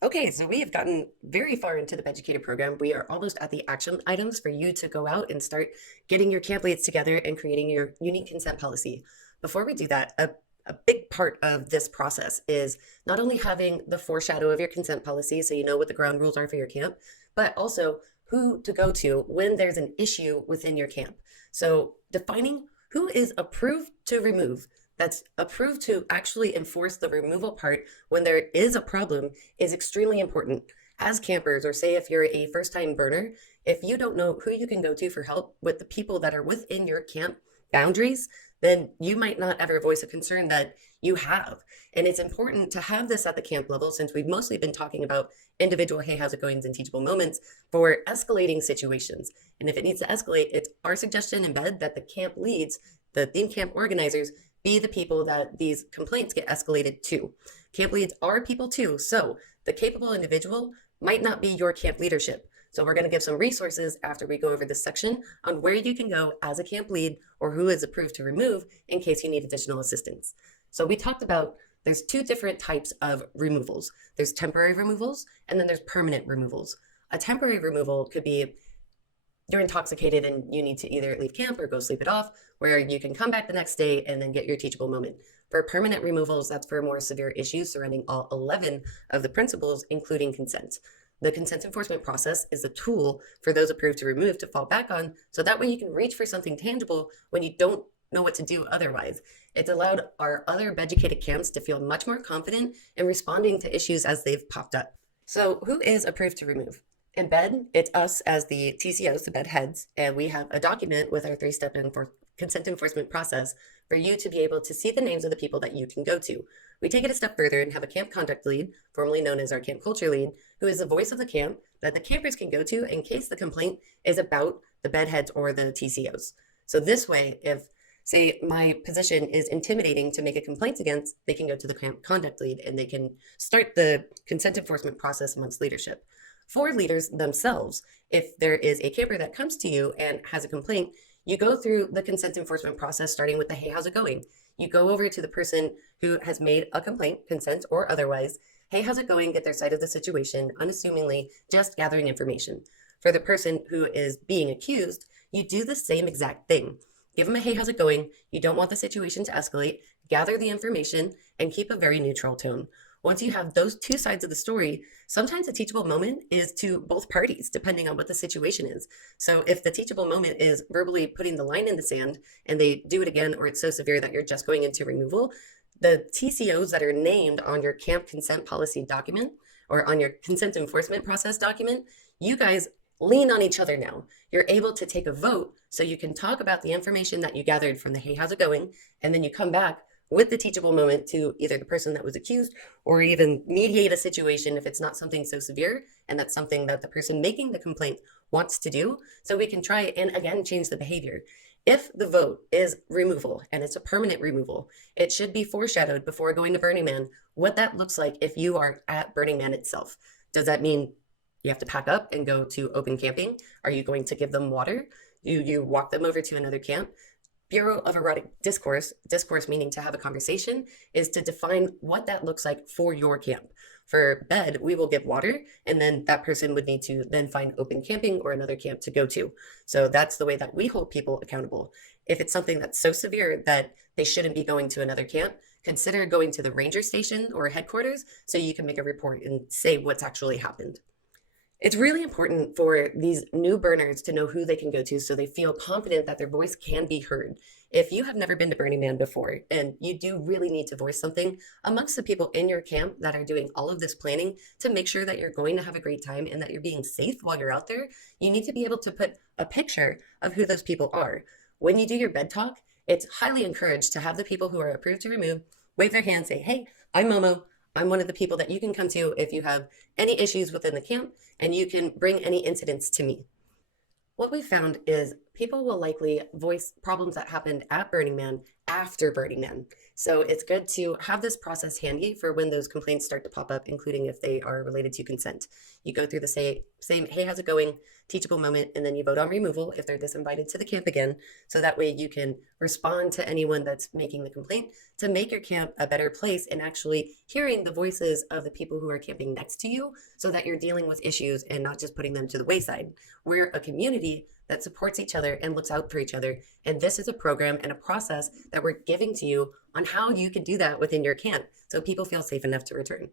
Okay, so we have gotten very far into the BEDucator program. We are almost at the action items for you to go out and start getting your camp leads together and creating your unique consent policy. Before we do that, a big part of this process is not only having the foreshadow of your consent policy so you know what the ground rules are for your camp, but also who to go to when there's an issue within your camp. So defining who is approved to remove, that's approved to actually enforce the removal part when there is a problem is extremely important. As campers, or say if you're a first time burner, if you don't know who you can go to for help with the people that are within your camp boundaries, then you might not ever voice a concern that you have. And it's important to have this at the camp level since we've mostly been talking about individual hey, how's it goings and teachable moments for escalating situations. And if it needs to escalate, it's our suggestion in bed that the camp leads, the theme camp organizers, be the people that these complaints get escalated to. Camp leads are people too, so the capable individual might not be your camp leadership. So we're going to give some resources after we go over this section on where you can go as a camp lead or who is approved to remove in case you need additional assistance. So we talked about there's two different types of removals. There's temporary removals and then there's permanent removals. A temporary removal could be you're intoxicated and you need to either leave camp or go sleep it off, where you can come back the next day and then get your teachable moment. For permanent removals, that's for more severe issues surrounding all 11 of the principles, including consent. The consent enforcement process is a tool for those approved to remove to fall back on, so that way you can reach for something tangible when you don't know what to do otherwise. It's allowed our other educated camps to feel much more confident in responding to issues as they've popped up. So who is approved to remove? In bed, it's us as the TCOs, the bed heads, and we have a document with our three-step consent enforcement process for you to be able to see the names of the people that you can go to. We take it a step further and have a camp conduct lead, formerly known as our camp culture lead, who is the voice of the camp that the campers can go to in case the complaint is about the bed heads or the TCOs. So this way, if say my position is intimidating to make a complaint against, they can go to the camp conduct lead and they can start the consent enforcement process amongst leadership. For leaders themselves, if there is a camper that comes to you and has a complaint, you go through the consent enforcement process starting with the hey, how's it going? You go over to the person who has made a complaint, consent or otherwise. Hey, how's it going? Get their side of the situation, unassumingly, just gathering information. For the person who is being accused, you do the same exact thing. Give them a hey, how's it going? You don't want the situation to escalate. Gather the information and keep a very neutral tone. Once you have those two sides of the story, sometimes a teachable moment is to both parties, depending on what the situation is. So if the teachable moment is verbally putting the line in the sand and they do it again, or it's so severe that you're just going into removal, the TCOs that are named on your camp consent policy document or on your consent enforcement process document, you guys lean on each other now. You're able to take a vote so you can talk about the information that you gathered from the hey, how's it going? And then you come back with the teachable moment to either the person that was accused or even mediate a situation if it's not something so severe and that's something that the person making the complaint wants to do, so we can try and again change the behavior. If the vote is removal and it's a permanent removal, it should be foreshadowed before going to Burning Man what that looks like if you are at Burning Man itself. Does that mean you have to pack up and go to open camping? Are you going to give them water? Do you walk them over to another camp? Bureau of Erotic Discourse, discourse meaning to have a conversation, is to define what that looks like for your camp. For bed, we will give water, and then that person would need to then find open camping or another camp to go to. So that's the way that we hold people accountable. If it's something that's so severe that they shouldn't be going to another camp, consider going to the ranger station or headquarters so you can make a report and say what's actually happened. It's really important for these new burners to know who they can go to so they feel confident that their voice can be heard. If you have never been to Burning Man before and you do really need to voice something amongst the people in your camp that are doing all of this planning to make sure that you're going to have a great time and that you're being safe while you're out there, you need to be able to put a picture of who those people are. When you do your bed talk, it's highly encouraged to have the people who are approved to remove wave their hand, say, hey, I'm Momo. I'm one of the people that you can come to if you have any issues within the camp, and you can bring any incidents to me. What we found is people will likely voice problems that happened at Burning Man after Burning Man. So it's good to have this process handy for when those complaints start to pop up, including if they are related to consent. You go through the same, hey, how's it going? Teachable moment, and then you vote on removal if they're disinvited to the camp again. So that way you can respond to anyone that's making the complaint to make your camp a better place and actually hearing the voices of the people who are camping next to you so that you're dealing with issues and not just putting them to the wayside. We're a community that supports each other and looks out for each other. And this is a program and a process that we're giving to you on how you can do that within your camp so people feel safe enough to return.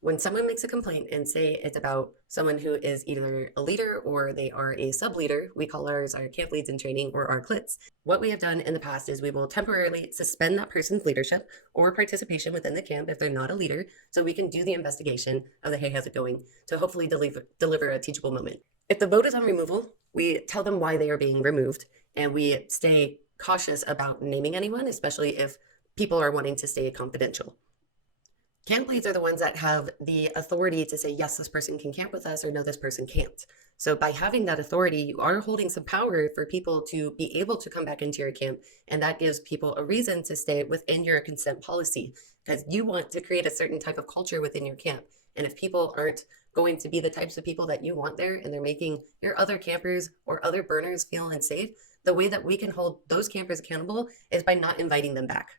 When someone makes a complaint and say it's about someone who is either a leader or they are a sub-leader, we call ours our camp leads in training or our CLITs. What we have done in the past is we will temporarily suspend that person's leadership or participation within the camp if they're not a leader, so we can do the investigation of the hey, how's it going, to hopefully deliver a teachable moment. If the vote is on removal, we tell them why they are being removed, and we stay cautious about naming anyone, especially if people are wanting to stay confidential. Camp leads are the ones that have the authority to say, yes, this person can camp with us, or no, this person can't. So by having that authority, you are holding some power for people to be able to come back into your camp. And that gives people a reason to stay within your consent policy because you want to create a certain type of culture within your camp. And if people aren't going to be the types of people that you want there, and they're making your other campers or other burners feel unsafe, the way that we can hold those campers accountable is by not inviting them back.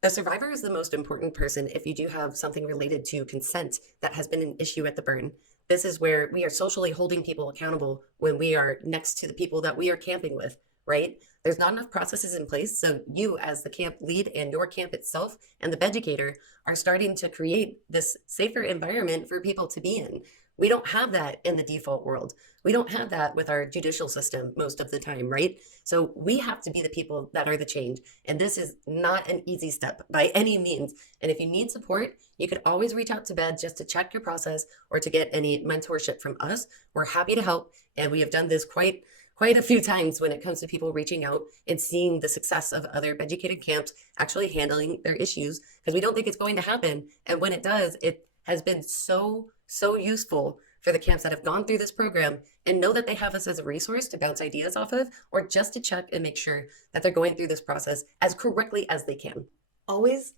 The survivor is the most important person if you do have something related to consent that has been an issue at the burn. This is where we are socially holding people accountable when we are next to the people that we are camping with, right? There's not enough processes in place. So you as the camp lead and your camp itself and the BEDucator are starting to create this safer environment for people to be in. We don't have that in the default world. We don't have that with our judicial system most of the time, right? So we have to be the people that are the change. And this is not an easy step by any means. And if you need support, you could always reach out to BED just to check your process or to get any mentorship from us. We're happy to help. And we have done this quite a few times when it comes to people reaching out and seeing the success of other educated camps actually handling their issues, because we don't think it's going to happen. And when it does, it has been so useful for the camps that have gone through this program and know that they have us as a resource to bounce ideas off of, or just to check and make sure that they're going through this process as correctly as they can. Always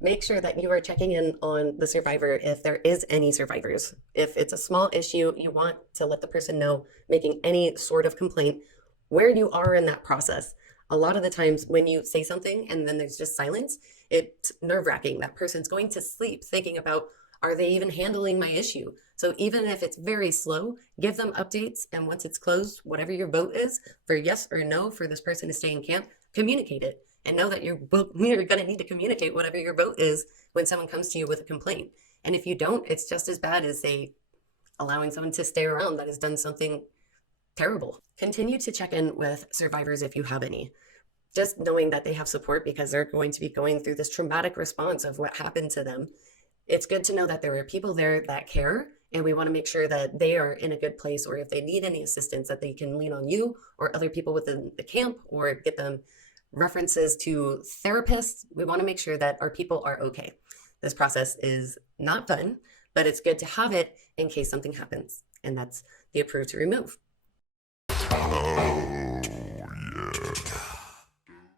make sure that you are checking in on the survivor if there is any survivors. If it's a small issue, you want to let the person know making any sort of complaint where you are in that process. A lot of the times when you say something and then there's just silence, it's nerve-wracking. That person's going to sleep thinking about, are they even handling my issue? So even if it's very slow, give them updates. And once it's closed, whatever your vote is for yes or no for this person to stay in camp, communicate it. And know that you're going to need to communicate whatever your vote is when someone comes to you with a complaint. And if you don't, it's just as bad as allowing someone to stay around that has done something terrible. Continue to check in with survivors if you have any. Just knowing that they have support because they're going to be going through this traumatic response of what happened to them. It's good to know that there are people there that care, and we want to make sure that they are in a good place, or if they need any assistance, that they can lean on you or other people within the camp, or get them references to therapists. We want to make sure that our people are okay. This process is not fun, but it's good to have it in case something happens, and that's the approve to remove.